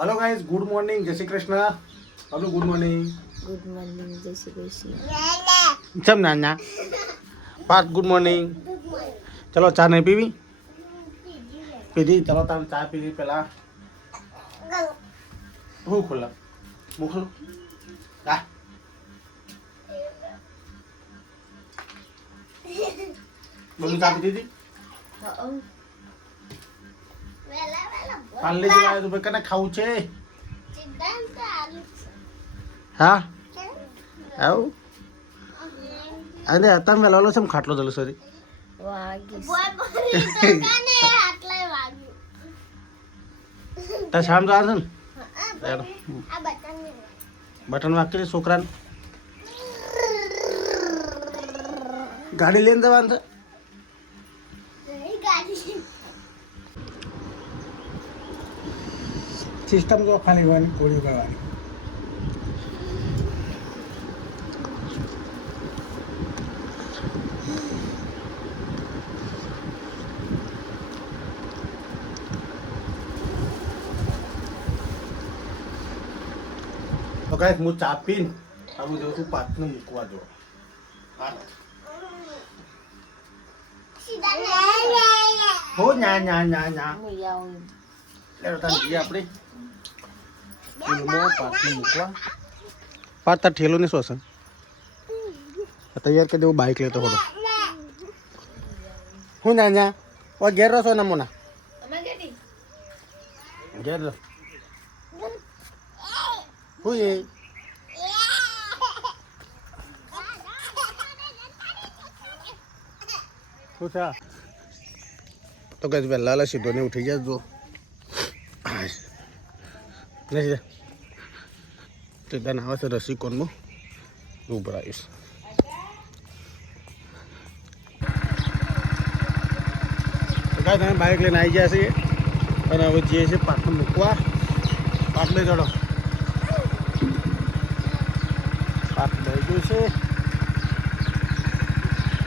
Hello guys good morning જય Shri Krishna hello good morning good morning જય શ્રી કૃષ્ણ ચમ નાના પાર્થ ગુડ મોર્નિંગ ચલો ચા નહીં પીવી પીધી ચલો તમે ચા પીધી પેલા હું ખોલા હું ખોલું હા બધું ચા પીધી હતી પાર્લે જેવા આવ્યો તો ભાઈ કને ખાવું છે? હા? આવું? અરે, તમે વેલા ઓલો છે ખાટલો દલો સોરી તાર શામ આવે છે ને. બટન વાગતી છોકરાને. ગાડી લઈને જવાનું સિસ્ટમ તો ખાલી હોવાની પૂરી કરવાની. તો હું ચા પીને આવું જઉં છું પાથને મૂકવા જો. હો. ના ના ના ના આપણે. પેલું પાથને મૂકવા પાથ તાર ઠેલો ને શું હશે તૈયાર કરી દેવું બાઇક લેતો હતો હું ના ના ઓ, ઘેર રહો છો ને મોના ઘેર રહો. હું એ? તો કઈ વહેલા સીધો ને ઉઠી જાય જો. નથી તે તને આવે છે રસી કોનમાં ઉપર આવીશ કાંઈ તમે બાઇક લઈને આવી ગયા છે અને હવે જઈએ છીએ પાટલું મૂકવા પાટલે ચડો પાટ લઈ ગયું છે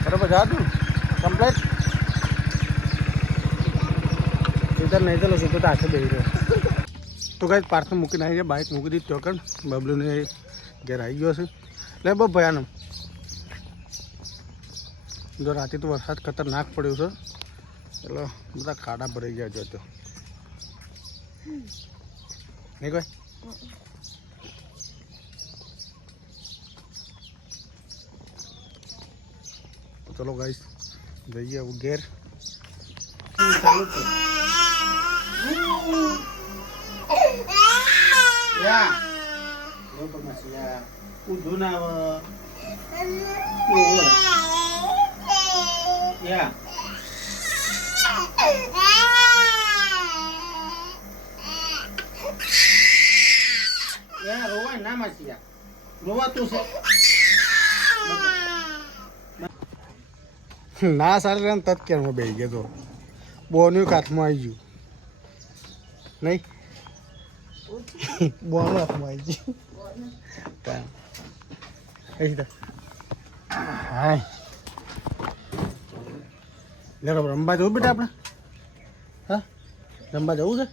બરાબર જાતું કમ્પ્લેટ સીધા નહીં ચાલો સીધો તો આખે બેસી રહ્યો તો કાંઈ પાર્સલ મૂકીને આવી જાય બાઇક મૂકી દીધી ચોકડ બબલુને ઘેર આવી ગયો છે. એટલે બહુ ભયાનક જો રાતે તો વરસાદ ખતરનાક પડ્યો છે. એટલે બધા ખાડા ભરાઈ ગયા તો. નહીં કોઈ? તો ચલો ગાઈસ જઈએ હવે ઘેર ચાલુ છે યા લો તો મસિયા ઊંધું ના આવે યા યા રોવાય ના મસિયા રોવાતું છે. ના સારી રહે તત કેમ બેસી ગયો તો. બોનું કાથમાં આવી ગયું. નહીં? આવી ગયું અહીં તો હાય લે રમવા જવું બેટા આપણે હા રમવા જવું છે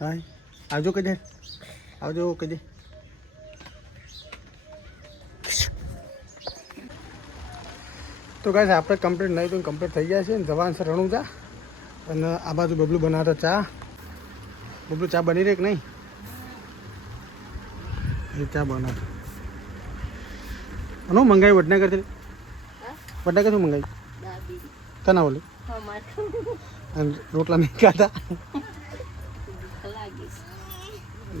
હા આવજો કજે આવજો કજે તો ગાઈસ આપણે કમ્પ્લીટ નહીં તો કમ્પ્લીટ થઈ ગયા છે. જવાન છે રણુજા. અને આ બાજુ બબલું બનાવતા ચા. બબલું ચા બની રહી કે નહીં? એ ચા બનાવ અને હું મંગાવી વડનગરથી? વડનગર શું મંગાવી? કના અને રોટલા નહીં ખાતા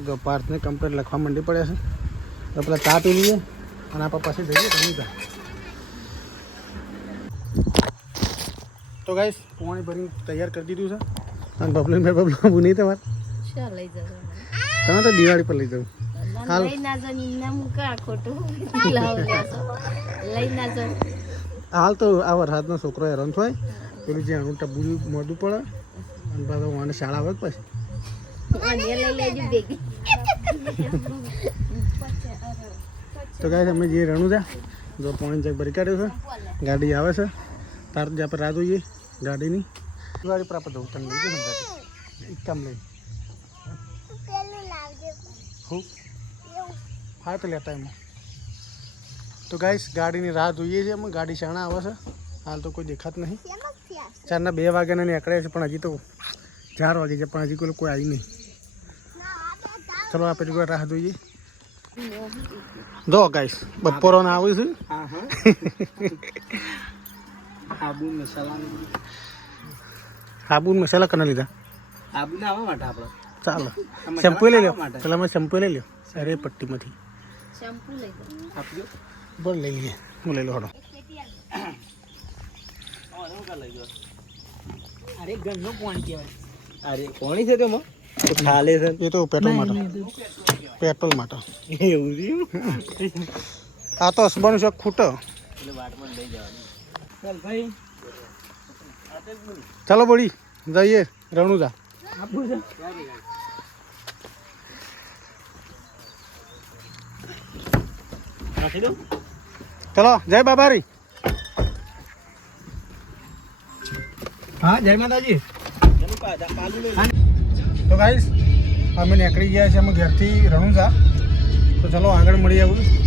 જો પાર્થને કમ્પ્લીટ લખવા માંડી પડ્યા છે. તો પેલા ચા પી લઈએ અને આપણા પાસે જઈએ રણુજા તો ગાઈશ પાણી ભરીને તૈયાર કરી દીધું છે. અને બબલું મેં બબલું નહીં તમારે શું લઈ જજો તમે તો દિવાળી પર લઈ જાઉં હાલ. લઈ ના જાવ એમને મુકા ખોટું? લાવ લઈ ના જો હાલ તો આ વરસાદનો છોકરો હેરાન થાય. પેલું જે અણું ટબું મોઢું પડે અને પાછો વાને શાળા આવે પછી. લઈ લેજો ભેગી. તો કાંઈ અમે જે રણું છે જો પોણી ચેક ભરી કાઢ્યું છે. ગાડી આવે છે. તાર જ્યાં પર રાહ જોઈએ ગાડીની. દિવાળી પર આપણે લઈ ગાડી. કામ લઈ. હું. હા તો લેતા એમાં તો ગાઈસ ગાડીની રાહ જોઈએ છે અમે. ગાડી શાણા આવે છે. હાલ તો કોઈ દેખાત નહીં. ચારના બે વાગ્યાના નીકળ્યા છે પણ હજી તો ચાર વાગે છે પણ હજી કોઈ કોઈ આવી નહીં. ચલો આપણે કોઈ રાહ જોઈએ. જો ગાઈસ બપોરો ના આવે છે. આબુ મસાલા. સાબુ મસાલા કના લીધા? આબુ ના આવવા માટે આપણે. ચાલો. શેમ્પુ લઈ લો ખાવા માટે. પેલા મેં શેમ્પુ લઈ લો અરે પટ્ટીમાંથી. શેમ્પુ લઈ આપજો. બોલ લઈ લઈએ હું લઈ લો હડો અરે ગંદનો કોણ કહેવાય? અરે કોણી છે તેમાં ખાલે છે. એ તો પેટ્રોલ માટે. પેટ્રોલ માટે. એવું છે આ તો હસબાનું શોખ ખૂટો. એટલે વાટમાં લઈ જવાનું. ચાલ ભાઈ. ચાલો બોડી જઈએ. રણુજા. આપું છે ચલો જય બાબારી. હા જય માતાજી. તો ગાઈસ અમે નીકળી ગયા છે અમે ઘેરથી રણુજા. તો ચલો આગળ મળી આવું